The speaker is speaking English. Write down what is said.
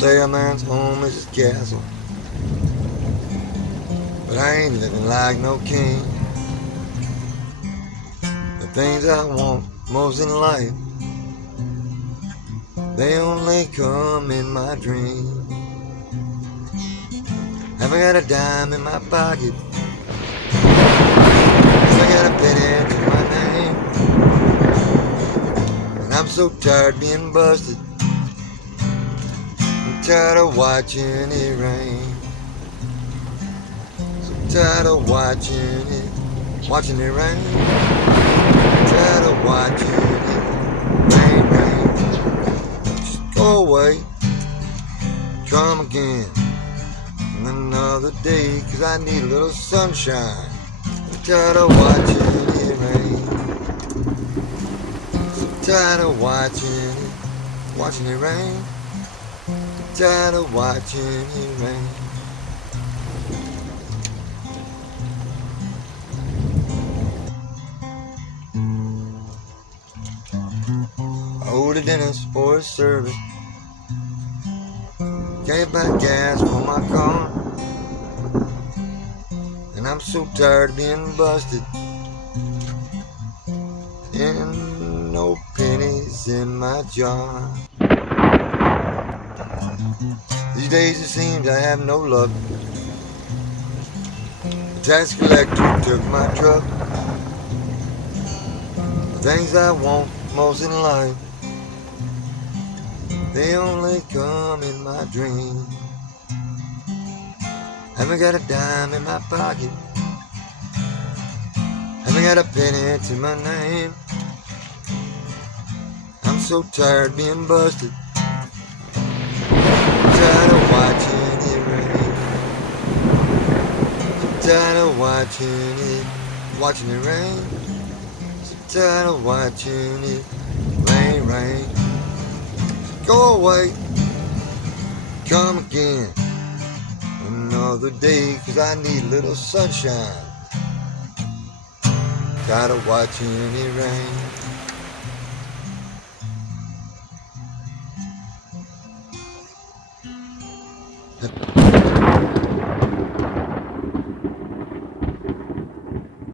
say a man's home is his castle, but I ain't living like no king. The things I want most in life, they only come in my dream. Haven't got a dime in my pocket, I got a penny to my name. And I'm so tired being busted, I'm tired of watching it rain. So tired of watching it rain. Tired of watching it rain. Just go away, come again another day, 'cause I need a little sunshine. I'm tired of watching it rain. So tired of watching it rain. Tired of watching it rain. I owe the dentist for his service, can't buy gas for my car, and I'm so tired of being busted, and no pennies in my jar. These days it seems I have no luck. The tax collector took my truck. The things I want most in life, they only come in my dream. Haven't got a dime in my pocket, haven't got a penny to my name. I'm so tired being busted, tired of watching it rain. So tired of watching it rain. So tired of watching it rain. Go away, come again another day, 'cause I need a little sunshine. Tired of watching it rain.